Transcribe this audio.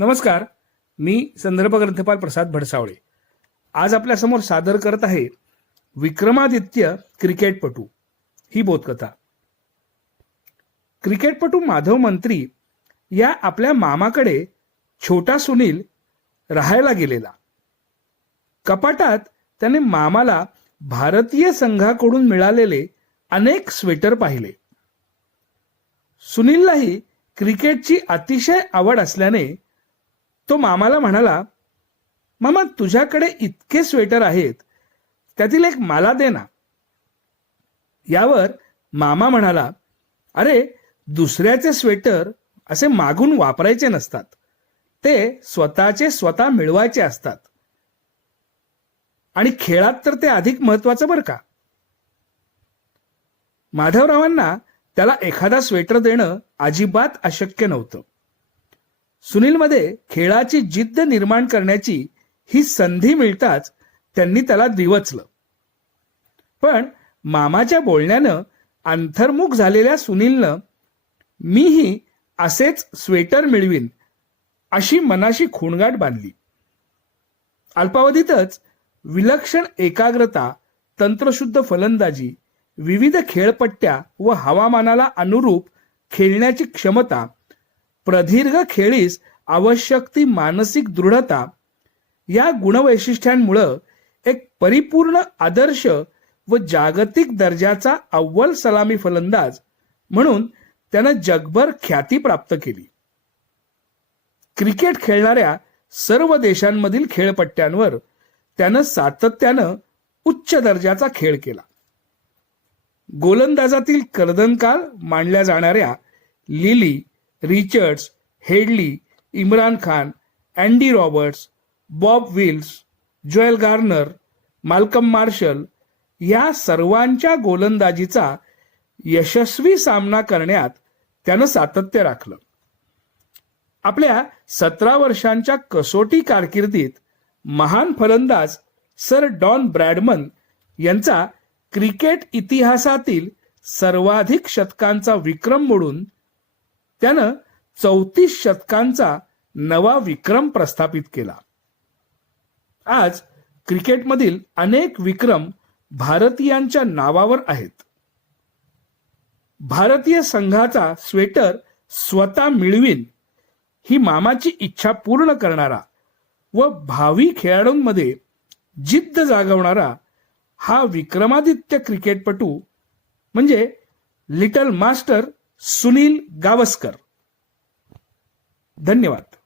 नमस्कार, मी संदर्भ ग्रंथपाल प्रसाद भडसावळे आज आपल्यासमोर सादर करत आहे विक्रमादित्य क्रिकेटपटू ही बोधकथा। क्रिकेटपटू माधव मंत्री या आपल्या मामाकडे छोटा सुनील राहायला गेलेला। कपाटात त्याने मामाला भारतीय संघाकडून मिळालेले अनेक स्वेटर पाहिले। सुनीललाही क्रिकेटची अतिशय आवड असल्याने तो मामाला म्हणाला, मामा तुझ्याकडे इतके स्वेटर आहेत, त्यातील एक मला दे ना। यावर मामा म्हणाला, अरे दुसऱ्याचे स्वेटर असे मागून वापरायचे नसतात, ते स्वतःचे स्वतः मिळवायचे असतात आणि खेळात तर ते अधिक महत्वाचं बरं का। माधवरावांना त्याला एखादा स्वेटर देणं अजिबात अशक्य नव्हतं। सुनीलमध्ये खेळाची जिद्द निर्माण करण्याची ही संधी मिळताच त्यांनी त्याला दिवचलं। पण मामाच्या बोलण्यानं अंतर्मुख झालेल्या सुनीलनं मीही असेच स्वेटर मिळवीन अशी मनाशी खूणगाठ बांधली। अल्पावधीतच विलक्षण एकाग्रता, तंत्रशुद्ध फलंदाजी, विविध खेळपट्ट्या व हवामानाला अनुरूप खेळण्याची क्षमता, प्रदीर्घ खेळीस आवश्यक ती मानसिक दृढता या गुणवैशिष्ट्यांमुळे एक परिपूर्ण आदर्श व जागतिक दर्जाचा अव्वल सलामी फलंदाज म्हणून त्यानं जगभर ख्याती प्राप्त केली। क्रिकेट खेळणाऱ्या सर्व देशांमधील खेळपट्ट्यांवर त्यानं सातत्यानं उच्च दर्जाचा खेळ केला। गोलंदाजातील कर्दनकाळ मानल्या जाणाऱ्या Lillee, Richards, Hadlee, Imran Khan, Andy Roberts, Bob Willis, Joel Garner, Malcolm Marshall या सर्वांच्या गोलंदाजीचा यशस्वी सामना करण्यात त्यानं सातत्य राखलं। आपल्या 17 वर्षांच्या कसोटी कारकिर्दीत महान फलंदाज सर डॉन ब्रॅडमन यांचा क्रिकेट इतिहासातील सर्वाधिक शतकांचा विक्रम मोडून त्यानं 34 शतकांचा नवा विक्रम प्रस्थापित केला। आज क्रिकेटमधील अनेक विक्रम भारतीयांच्या नावावर आहेत। भारतीय संघाचा स्वेटर स्वतः मिळवीन ही मामाची इच्छा पूर्ण करणारा व भावी खेळाडूंमध्ये जिद्द जागवणारा हा विक्रमादित्य क्रिकेटपटू म्हणजे लिटल मास्टर सुनील गावस्कर। धन्यवाद।